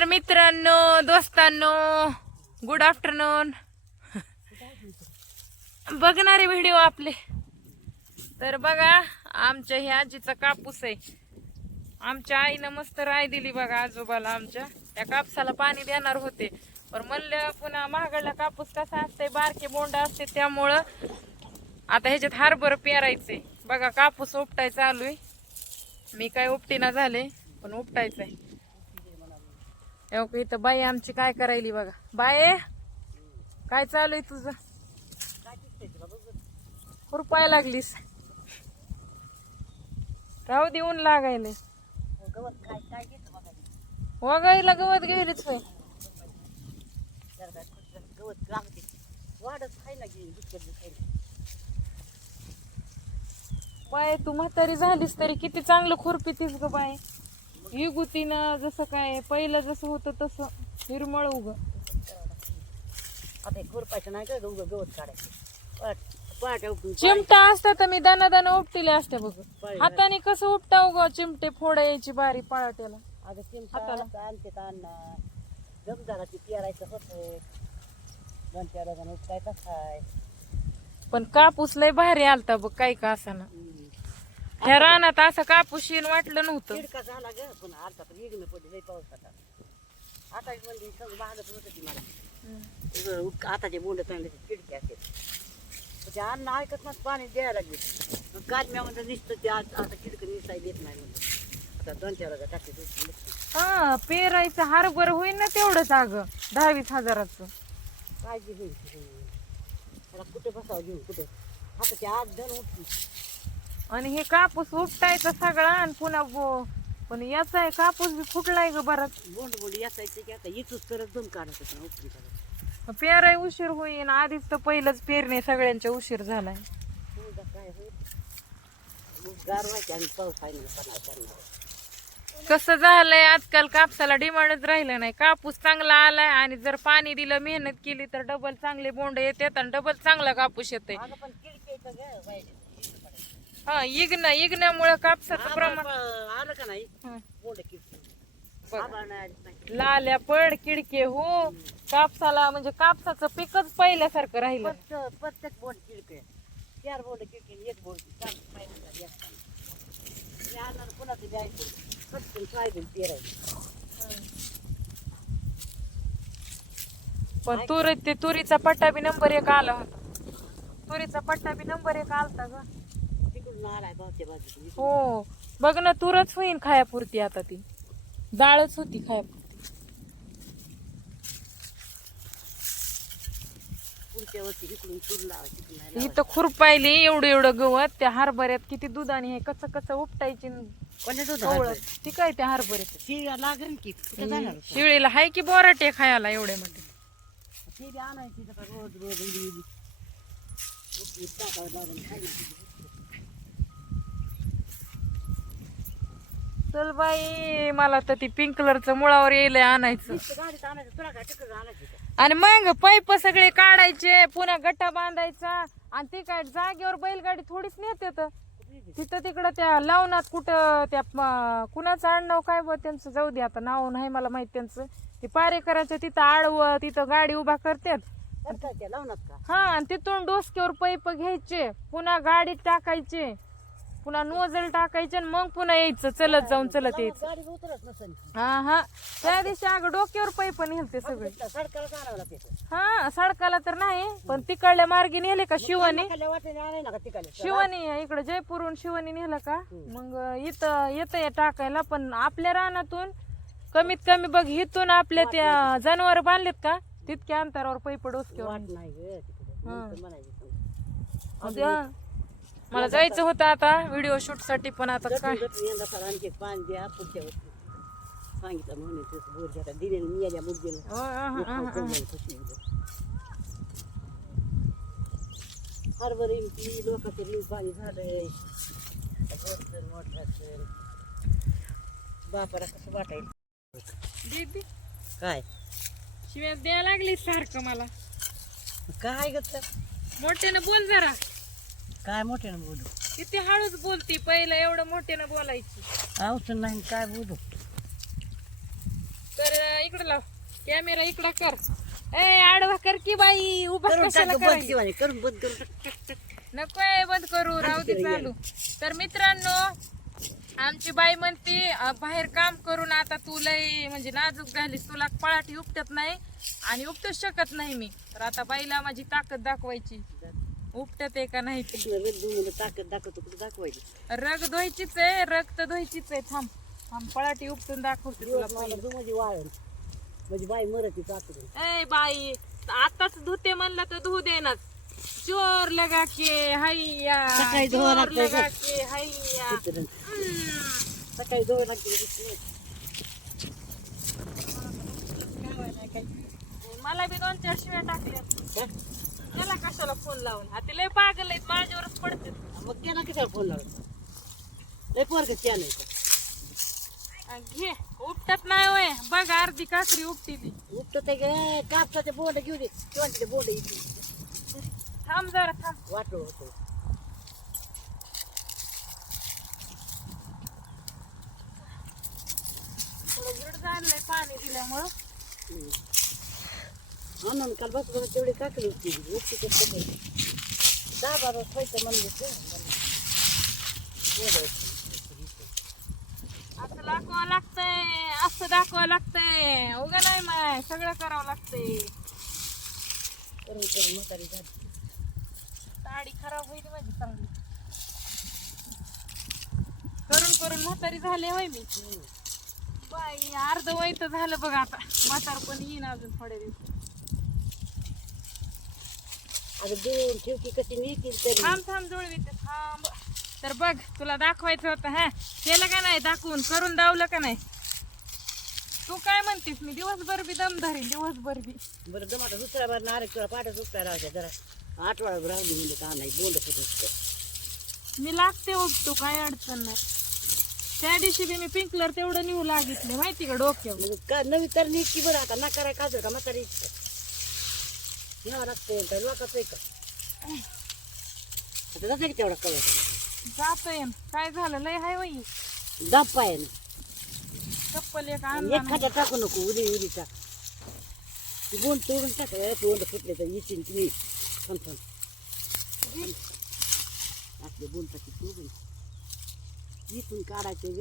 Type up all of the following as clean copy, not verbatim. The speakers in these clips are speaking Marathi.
नमस्कार मित्रांनो, दोस्तांनो, गुड आफ्टरनून. बघणारे व्हिडिओ आपले तर बघा. आमच्या ह्या आजीचा कापूस आहे. आमच्या आईनं मस्त राय दिली बघा आजोबाला. आमच्या त्या कापसाला पाणी देणार होते, पण म्हणलं पुन्हा महागडला कापूस कसा असते, बारके बोंड असते, त्यामुळं आता ह्याच्यात हरभर पेरायचे. बघा कापूस उपटाय चालू आहे. मी काय उपटीना झाले, पण उपटायचंय. इथं बाई आमची काय करायली बघा. बाय काय चालू आहे तुझं? खुरपाय लागलीस? राहू देऊन लागायले. वगाईला गवत गेलीच होय. बाय तू म्हातारी झालीस तरी किती चांगलं खुरपीतीस ग बाय. युगुतीनं जसं काय पहिलं जसं होतं तसं हिरमळ उग. आता खुरपायचं नाही का गवत काढायचं. चिमटा असता तर मी दाना दाना उपटिले असते बघ. हाताने कसं उपटा उग चिमटे फोडायची बारी पाळट्याला. अगं चिमटा आणते अण्णा जमदाराची पेरायचं होतं. 2-4 जण उपटाय कसाय. पण कापूस लय भारी आलता बघ. काय का असाना ह्या रानात असं कापूस येईन वाटलं नव्हतं. किडका झाला ग, पण आता तर येगणं पडली लई पाऊस आता. आता म्हणजे सगळं भागत नव्हतं ती मला. आताचे बोंड चांगले किडके असेल. ते अन्न ऐकत मग पाणी द्यायला लागले. काढम्या म्हणजे दिसतं ते आता किडकं निसाय देत नाही म्हणतो. आता 2-4 हजार टाकते. हा पेरायचं हरभर होईन ना तेवढंच. अगं 10-20 हजाराचं काळजी होईल. त्याला कुठे बसावं घेऊन कुठे हाताचे आत धन उठली. आणि हे कापूस उपटायचा सगळा आणि पुन्हा पण याचा कापूस बी फुटलाय ग बराच. बोंड याचायचं की आता इथूच करत दम काढत होतं उपरी करत. पेराय उशीर होईन. आधीच तर पहिलंच पेरणे सगळ्यांच्या उशीर झालाय. काय होईल गारवायचे आणि पाऊस आहे करणार. कसं झालंय आजकाल कापसाला डिमांडच राहिलं नाही. कापूस चांगला आलाय आणि जर पाणी दिलं, मेहनत केली तर डबल चांगले बोंड येतात आणि डबल चांगला कापूस येते. पण किडक्याचं ग पाहिजे. हा इगण्यामुळे कापसाचं प्रमाण आलं का नाही बोंड लाल्या पड किडके हो. कापसाला म्हणजे कापसाचं पिकच पहिल्यासारखं राहिलं. प्रत्येक बोंड किडके 4 बोंड किडके 1 बोंड पुन्हा सोयाबीन पेरायचं. पण तुरीचा पट्टा बी नंबर 1 आला होता. तुरीचा पट्टा बी नंबर 1 आलता ग. तिकडून आलाय भावच्या बाजू. हो बघ ना, तुरच होईन खायापुरती. आता ती डाळच होती खायापुरती. पुढच्या वर्षी इकडून तूर लावायची. इथं खुरपायली एवढं गवत. त्या हरभऱ्यात किती दुधाने हे कच उपटायची. ती काय त्या हरभऱ्यात शिळ्या लागेल की शिळीला हाय की बोराटे खायला एवढे मोठे. ती आणायची रोज रोज टाकावं लागेल. चल बाई, मला तर ती पिंक कलरचं मुळावर येईल आणायचं. गाडीत आणायचं तुला काय तिकडे आणायचं. आणि मग पाईप सगळे काढायचे, पुन्हा गट्टा बांधायचा. आणि ते काय जागेवर बैलगाडी थोडीच नेत. तिथं तिकडं त्या लावणात कुठं त्या कुणाचं आडनाव काय बघ त्यांचं, जाऊ दे आता नाव नाही मला माहित त्यांचं. ते पारेकरांच्या तिथं आडवं तिथं गाडी उभा करतात. हा आणि तिथून डोसक्यावर पाईप घ्यायचे, पुन्हा गाडीत टाकायचे, पुन्हा नोजल टाकायचे आणि मग पुन्हा यायचं चलत जाऊन चलत यायचं. हा त्या दिवशी अगं डोक्यावर पाईप नेलते सगळे. हा सडकाला तर नाही, पण तिकडल्या मार्गे नेले का शिवानी इकडे जयपूरहून शिवानी नेलं का मग इथं येतं टाकायला. पण आपल्या रानातून कमीत कमी बघ इथून आपल्या त्या जनावर बांधलेत का तितक्या अंतरावर पाईप डोसक्यावर. मला जायचं होतं आता व्हिडिओ शूट साठी, पण आता काय पाणी द्या पुढच्या वर्षी सांगितलं म्हणून दिले मी हरभर लोकांचं पाणी झालंय. बापाला कसं वाटायचं काय शिव्या द्यायला लागली सारखं मला. काय ग मोठ्यानं बोल जरा. काय मोठ्यानं बोलू. किती हळूच बोलती. पहिलं एवढं मोठ्यानं बोलायची. औषध नाही काय बोलू. तर इकडे लाव कॅमेरा इकडं कर. ए आडवा कर की बाई, उभा करून कशाला टाक बंद करायला? किंवा करून बंद करून टाक टाक टाक. नकोय बंद करू, राहू दे चालू. तर मित्रांनो, आमची बाई म्हणते बाहेर काम करून आता तू लय म्हणजे नाजूक झालीस, तुला पळाटी उपटत नाही आणि उपटूच शकत नाही मी. तर आता बाईला माझी ताकद दाखवायची, उपटत आहे का नाही ते. रग देऊन ताकद दाखवतो कुठे दाखवायची. रग धुवायचीच आहे, रक्त धुवायचीच आहे. थांब थांब, पळाटी उपटून दाखवते तुला दिवस मला पहिलं. तू माझी वाळण माझी बाई मरती ताकद. ए बाई, आताच धुते म्हणलं तर धुऊ देनाच. जोर लगा के हैया, सकाळी धुवावं जोर लागतंय लगा के हैया. सकाळी धुवावं लागते. मला बी 2-4 शिव्या टाकल्या. त्याला कशाला फोन लावून, आता लय पागल आहेत, माझ्यावरच पडते. मग त्याला कशाला फोन लावला? लय पोरग त्या नाही का? घे, उपटत नाही होय. बघ अर्धी काकरी उपटीली. उपटत आहे गे, कापसाचे बोंड घेऊ दे किंवा तिथे बोंड येते. थांब जरा थांब. वाटो होतो. थोडं जड झालंय पाणी दिल्यामुळं. म्हणून काल बस बघ तेवढी काकडी उपटी उपटी कसं 10-12 खायचं म्हणलं असं दाखवावं लागतंय, असं दाखवावं लागतंय. उगा नाही माय, सगळं करावं लागतंय. करून करून म्हातारी झाली. साडी खराब होईल माझी चांगली. करून करून म्हातारी झाले होय मी. बाई अर्ध वय तर झालं बघ, आता म्हातार पण येईन अजून थोड्या दिवस. आता देऊन ठेवती कशी नेतील तरी. थांब थांब जुळवीते थांब. तर बघ, तुला दाखवायचं होतं. हा केलं का नाही, दाखवून करून दावलं का नाही? तू काय म्हणतेस, मी दिवसभर बी दम धरीन, दिवसभर बी. बरं जमाटा दुसऱ्या बार नारळ तुला पाठच उपटा राहायच्या जरा आठवडा राहिली म्हणजे का नाही बोंड फुटत. मी लागते उपटू, काय अडचण नाही. त्या दिवशी बी मी पिंकलर तेवढं निघू लागितले माहिती का डोक्यावर. मग का नवी तर नीटकी बरं आता नकाराय काजर का म्हातारी न्यावं लागतंय काय लोकांचं आहे का? आता जातं की तेवढा कलर जातोय. काय झालं, लय हाय वही दाप्पा आहे ना. चप्पल एक आणला एक खात्या टाकू नको उडी टाक. ती बोंड तोडून टाक बोंड फुटले तर येतील तुम्ही पण आपले बोंड टाकी तोडून इथून काढायचे ग.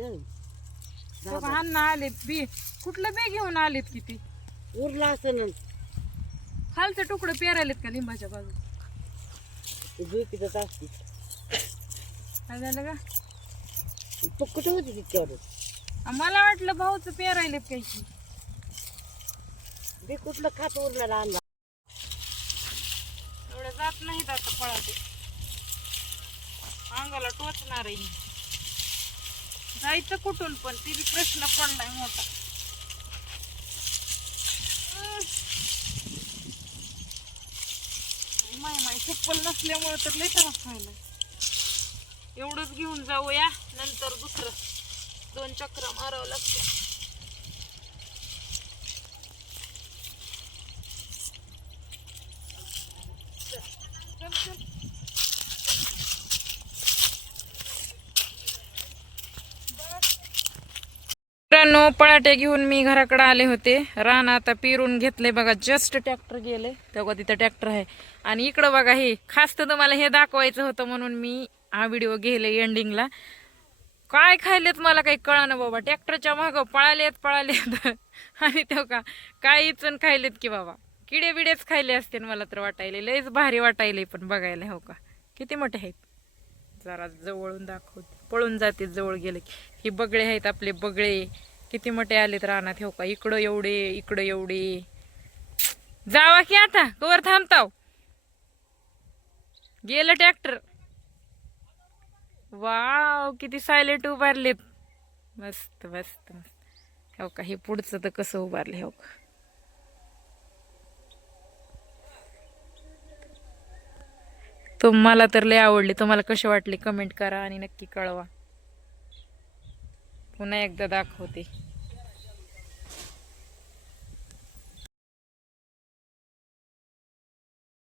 अण्णा आलेत बी. कुठलं बी घेऊन आलेत किती. उरला असं खालचं तुकडं पेरायलेत का लिंबाच्या बाजू. ते झोपीतच असते. काय झालं का? तू कुठे होती तितक्यावर? मला वाटलं भाऊचं पेरायलेत काही. बी कुठलं खात उरलेला आणला. एवढं जात नाहीत आता पळाते. अंगाला टोचणार आहे. जायचं कुठून पण ती बी प्रश्न पडलाय मोठा. माय चप्पल नसल्यामुळे तर लय त्रास व्हायला. एवढंच घेऊन जाऊया, नंतर दुसरं 2 चक्र मारावं लागतं. चल चल. मित्रांनो, पळाटे घेऊन मी घराकडे आले होते. रान आता पेरून घेतले बघा. जस्ट ट्रॅक्टर गेले तेव्हा तिथं ट्रॅक्टर आहे. आणि इकडं बघा, हे खास तर तुम्हाला हे दाखवायचं होतं म्हणून मी हा व्हिडिओ गेले एंडिंगला. काय खायलेत मला काही कळानं बाबा. ट्रॅक्टरच्या मागं पळालेत आणि तेव्हा काय इचन खायलेत की बाबा. किडे बिडेच खायले असते मला तर वाटायले. लयच भारी वाटायले पण बघायला. हो का, किती मोठे आहेत. जरा जवळून दाखवते, पळून जाते जवळ गेले की. ही बगळे आहेत आपले बगळे, किती मोठे आलेत रानात. हो का, इकडं एवढे, इकडं एवढे. जावा की आता, कवर थांबताव. गेलं ट्रॅक्टर. वाव, किती सायलेंट उभारलेत. मस्त मस्त मस्त. हो का, हे पुढचं तर कसं उभारले. हो का, तुम्हाला तर लय आवडली. तुम्हाला कसे वाटले कमेंट करा आणि नक्की कळवा. पुन्हा एकदा दाखवते.